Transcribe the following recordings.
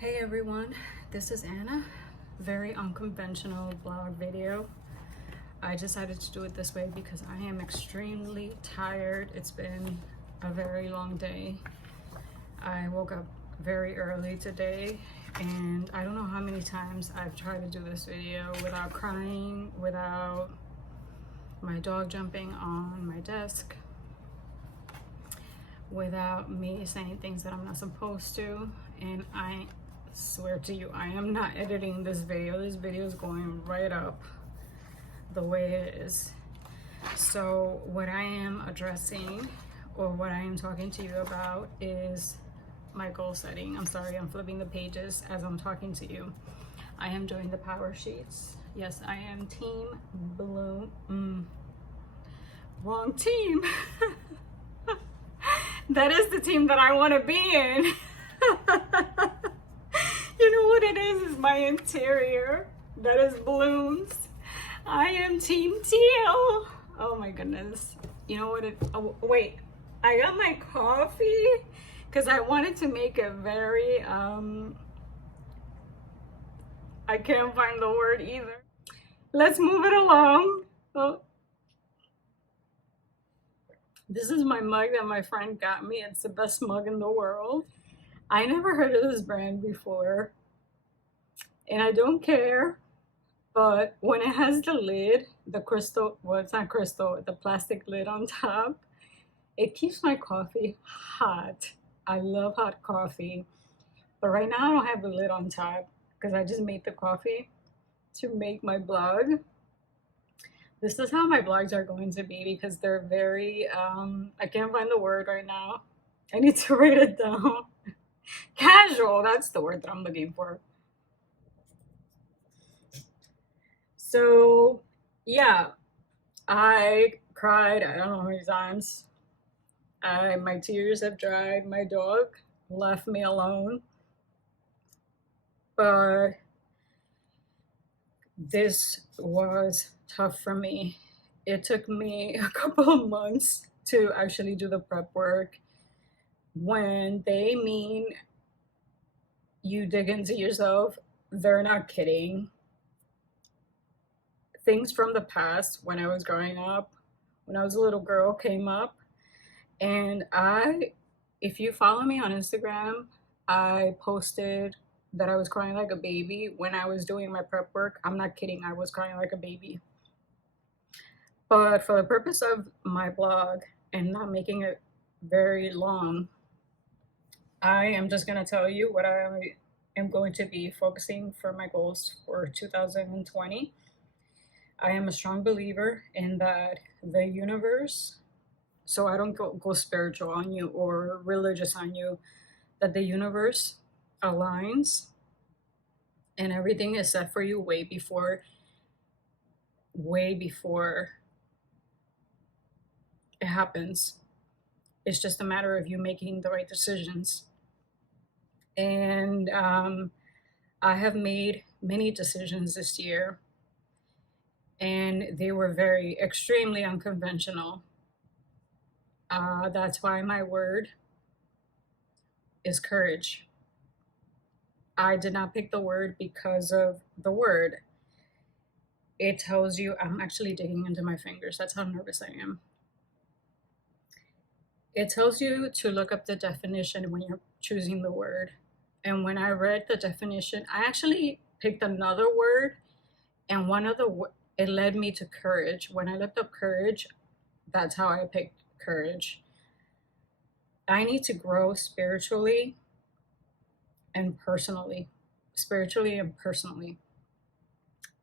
Hey everyone, this is Anna. Very unconventional blog video. I decided to do it this way because I am extremely tired. It's been a very long day. I woke up very early today and I don't know how many times I've tried to do this video without crying, without my dog jumping on my desk, without me saying things that I'm not supposed to, and I swear to you, I am not editing this video. This video is going right up the way it is. So what I am addressing, or what I am talking to you about, is my goal setting. I'm sorry, I'm flipping the pages as I'm talking to you. I am doing the Powersheets. Yes, I am team Bloom. Wrong team. That is the team that I want to be in. You know what it is my interior. That is balloons. I am team teal. Oh my goodness. You know what oh, wait, I got my coffee because I wanted to make it very, I can't find the word either. Let's move it along. Oh. This is my mug that my friend got me. It's the best mug in the world. I never heard of this brand before, and I don't care, but when it has the lid, the crystal, well, it's not crystal, the plastic lid on top, it keeps my coffee hot. I love hot coffee, but right now I don't have the lid on top because I just made the coffee to make my blog. This is how my blogs are going to be because they're very, I can't find the word right now. I need to write it down. Casual, that's the word that I'm looking for. So yeah, I cried, I don't know how many times. My tears have dried. My dog left me alone. But this was tough for me. It took me a couple of months to actually do the prep work. When they mean you dig into yourself, they're not kidding. Things from the past, when I was growing up, when I was a little girl, came up. And if you follow me on Instagram, I posted that I was crying like a baby when I was doing my prep work. I'm not kidding, I was crying like a baby. But for the purpose of my blog and not making it very long, I am just going to tell you what I am going to be focusing for my goals for 2020. I am a strong believer in that the universe, so I don't go spiritual on you or religious on you, that the universe aligns and everything is set for you way before it happens. It's just a matter of you making the right decisions. And I have made many decisions this year, and they were very extremely unconventional. That's why my word is courage. I did not pick the word because of the word. It tells you, I'm actually digging into my fingers. That's how nervous I am. It tells you to look up the definition when you're choosing the word. And when I read the definition, I actually picked another word, and it led me to courage. When I looked up courage, that's how I picked courage. I need to grow spiritually and personally. Spiritually and personally.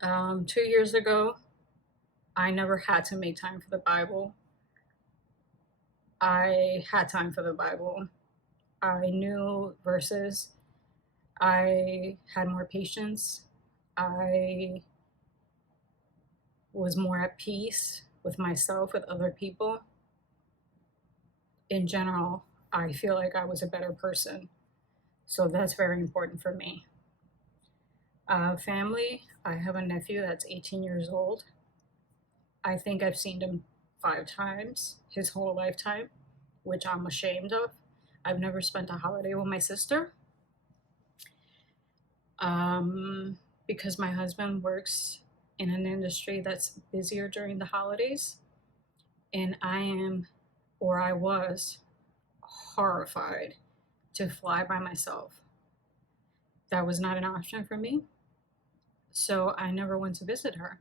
2 years ago, I never had to make time for the Bible. I had time for the Bible. I knew verses. I had more patience. I was more at peace with myself, with other people. In general, I feel like I was a better person. So that's very important for me. Family, I have a nephew that's 18 years old. I think I've seen him 5 times his whole lifetime, which I'm ashamed of. I've never spent a holiday with my sister. because my husband works in an industry that's busier during the holidays, and I am, or I was, horrified to fly by myself. That was not an option for me, so I never went to visit her.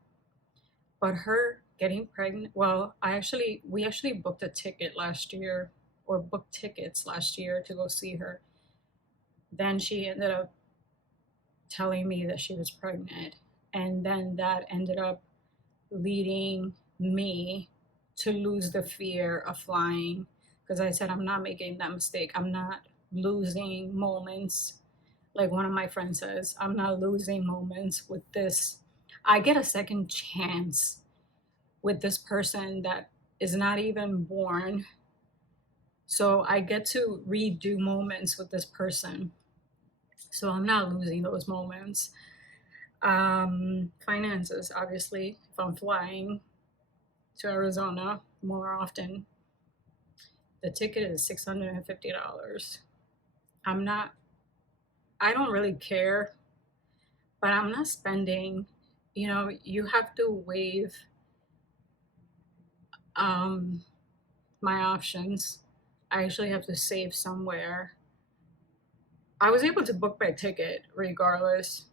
But her getting pregnant, well, we actually booked a ticket last year, or booked tickets last year to go see her. Then she ended up telling me that she was pregnant, and then that ended up leading me to lose the fear of flying, because I said I'm not making that mistake. I'm not losing moments. Like one of my friends says, I'm not losing moments with this. I get a second chance with this person that is not even born. So I get to redo moments with this person. So I'm not losing those moments. Finances, obviously, if I'm flying to Arizona more often, the ticket is $650. I'm not, I don't really care, but I'm not spending, you have to waive um, my options. I actually have to save somewhere. I was able to book my ticket regardless,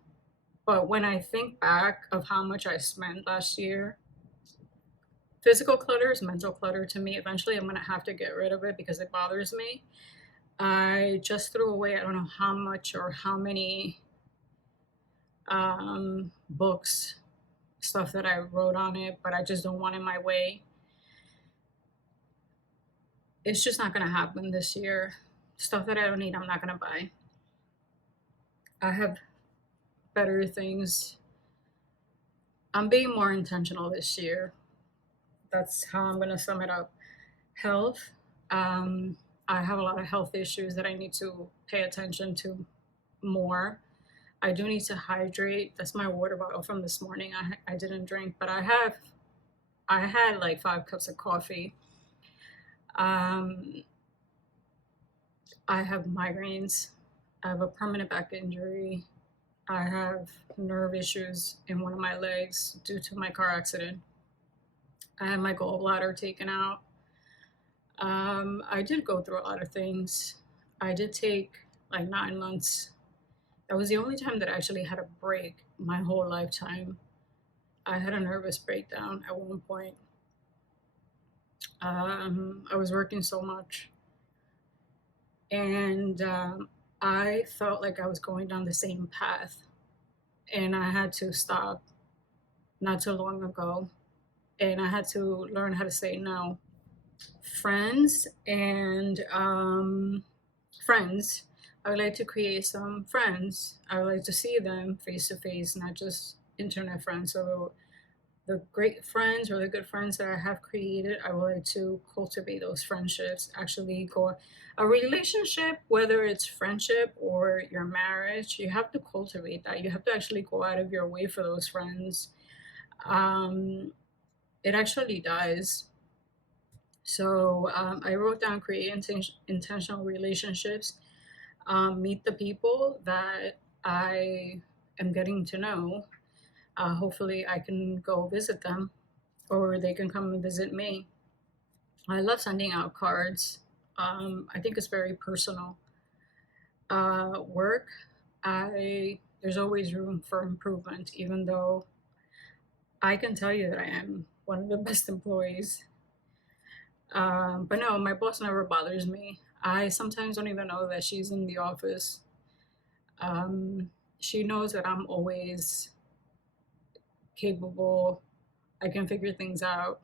but when I think back of how much I spent last year, physical clutter is mental clutter to me. Eventually, I'm going to have to get rid of it because it bothers me. I just threw away, I don't know how much or how many books, stuff that I wrote on it, but I just don't want in my way. It's just not going to happen this year. Stuff that I don't need, I'm not going to buy. I have better things. I'm being more intentional this year. That's how I'm going to sum it up. Health. I have a lot of health issues that I need to pay attention to more. I do need to hydrate. That's my water bottle from this morning. I didn't drink, but I had like 5 cups of coffee. I have migraines. I have a permanent back injury. I have nerve issues in one of my legs due to my car accident. I had my gallbladder taken out. I did go through a lot of things. I did take like 9 months. That was the only time that I actually had a break my whole lifetime. I had a nervous breakdown at one point. I was working so much, and I felt like I was going down the same path, and I had to stop not too long ago, and I had to learn how to say no. Friends and friends. I would like to create some friends. I would like to see them face to face, not just internet friends. So the great friends or the good friends that I have created, I would like to cultivate those friendships. Actually, go a relationship, whether it's friendship or your marriage, you have to cultivate that. You have to actually go out of your way for those friends. It actually does. So I wrote down create intentional relationships, meet the people that I am getting to know. Hopefully, I can go visit them or they can come and visit me. I love sending out cards. I think it's very personal. Work, there's always room for improvement, even though I can tell you that I am one of the best employees. But no, my boss never bothers me. I sometimes don't even know that she's in the office. She knows that I'm always capable. I can figure things out.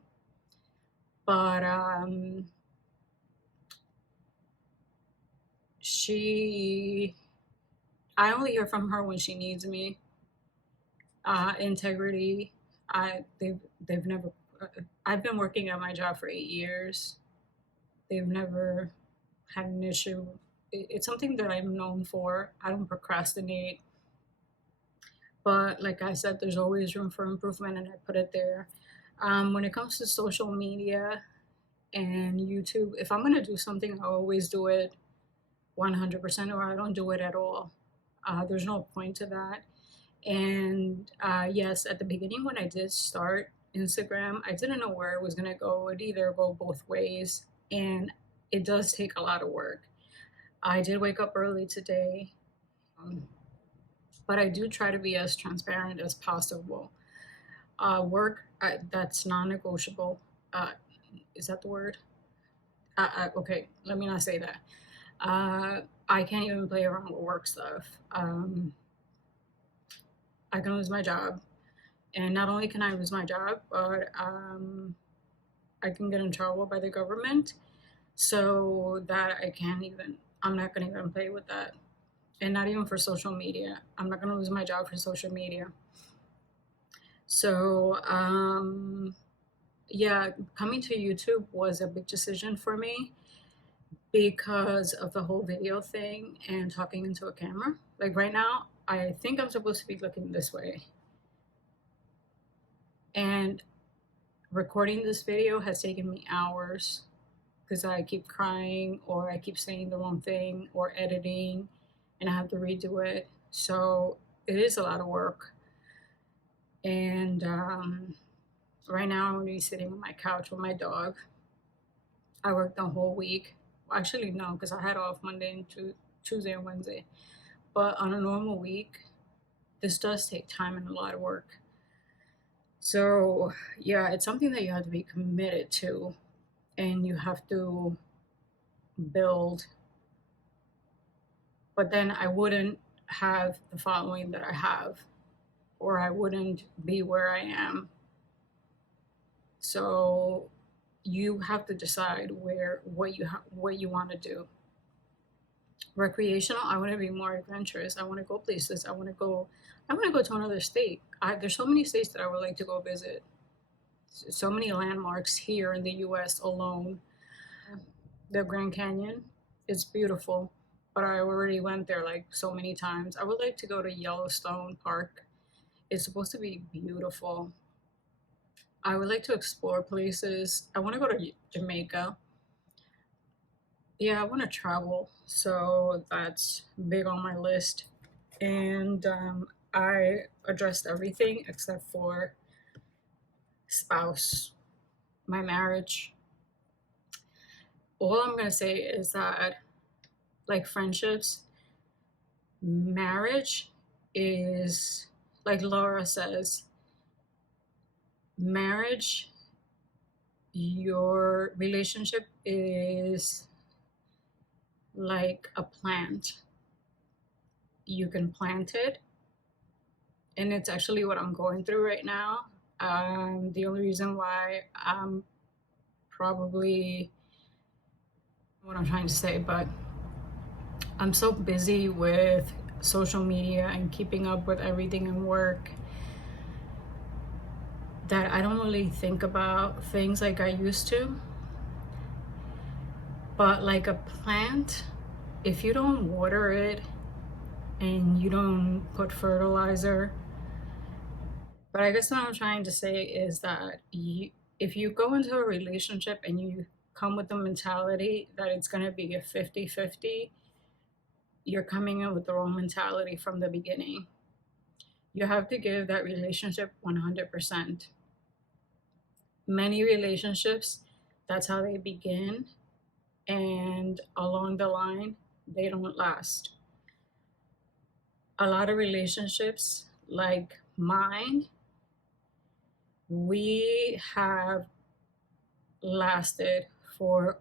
But I only hear from her when she needs me. Integrity. They've never. I've been working at my job for 8 years. They've never had an issue. It's something that I'm known for. I don't procrastinate. But like I said, there's always room for improvement, and I put it there. When it comes to social media and YouTube, if I'm going to do something, I always do it 100% or I don't do it at all. There's no point to that. And yes, at the beginning when I did start Instagram, I didn't know where it was going to go. It either go both ways, and it does take a lot of work. I did wake up early today, um, but I do try to be as transparent as possible. Work, that's non-negotiable. Uh, is that the word? Okay, let me not say that. I can't even play around with work stuff. I can lose my job, and not only can I lose my job, but I can get in trouble by the government. So that I'm not gonna even play with that, and not even for social media. I'm not gonna lose my job for social media. So yeah, coming to YouTube was a big decision for me because of the whole video thing and talking into a camera. Like right now, I think I'm supposed to be looking this way. And recording this video has taken me hours because I keep crying or I keep saying the wrong thing or editing and I have to redo it. So it is a lot of work. And right now I'm going to be sitting on my couch with my dog. I worked the whole week. Well, actually, no, because I had off Monday and Tuesday and Wednesday. But on a normal week, this does take time and a lot of work. So yeah, it's something that you have to be committed to and you have to build. But then I wouldn't have the following that I have, or I wouldn't be where I am. So you have to decide what you want to do. Recreational, I want to be more adventurous. I want to go places. I want to go to another state. There's so many states that I would like to go visit. So many landmarks here in the US alone. The Grand Canyon is beautiful, but I already went there like so many times. I would like to go to Yellowstone Park. It's supposed to be beautiful. I would like to explore places. I want to go to Jamaica. Yeah, I want to travel. So that's big on my list. And I addressed everything except for spouse, my marriage. All I'm going to say is that, like friendships, marriage is, like Laura says, marriage, your relationship is like a plant. You can plant it, and it's actually what I'm going through right now. The only reason why I'm probably what I'm trying to say, but I'm so busy with social media and keeping up with everything in work that I don't really think about things like I used to. But like a plant, if you don't water it and you don't put fertilizer, but I guess what I'm trying to say is that if you go into a relationship and you come with the mentality that it's going to be a 50-50, you're coming in with the wrong mentality from the beginning. You have to give that relationship 100%. Many relationships, that's how they begin, and along the line, they don't last. A lot of relationships, like mine, we have lasted for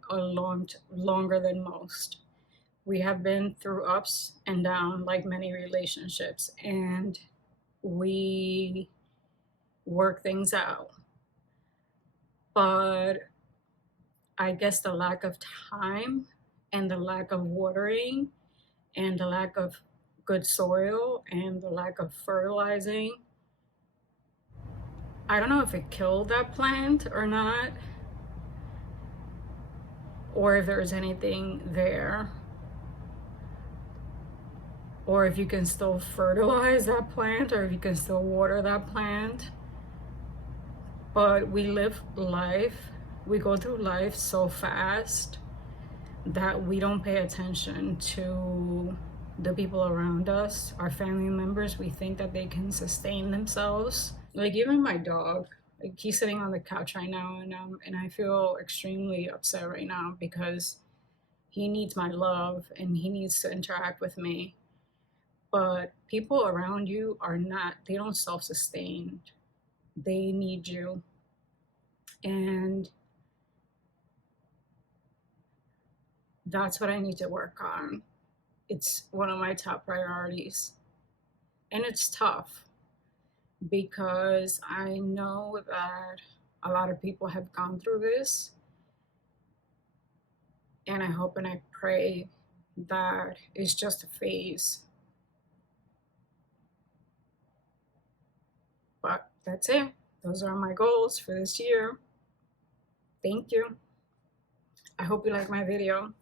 longer than most. We have been through ups and downs like many relationships, and we work things out. But I guess the lack of time and the lack of watering and the lack of good soil and the lack of fertilizing, I don't know if it killed that plant or not, or if there's anything there, or if you can still fertilize that plant, or if you can still water that plant. But we live life, we go through life so fast that we don't pay attention to the people around us, our family members, we think that they can sustain themselves. Like even my dog, like he's sitting on the couch right now, and I feel extremely upset right now because he needs my love and he needs to interact with me. But people around you are not, they don't self-sustain. They need you. And that's what I need to work on. It's one of my top priorities. And it's tough because I know that a lot of people have gone through this. And I hope and I pray that it's just a phase. But that's it. Those are my goals for this year. Thank you. I hope you like my video.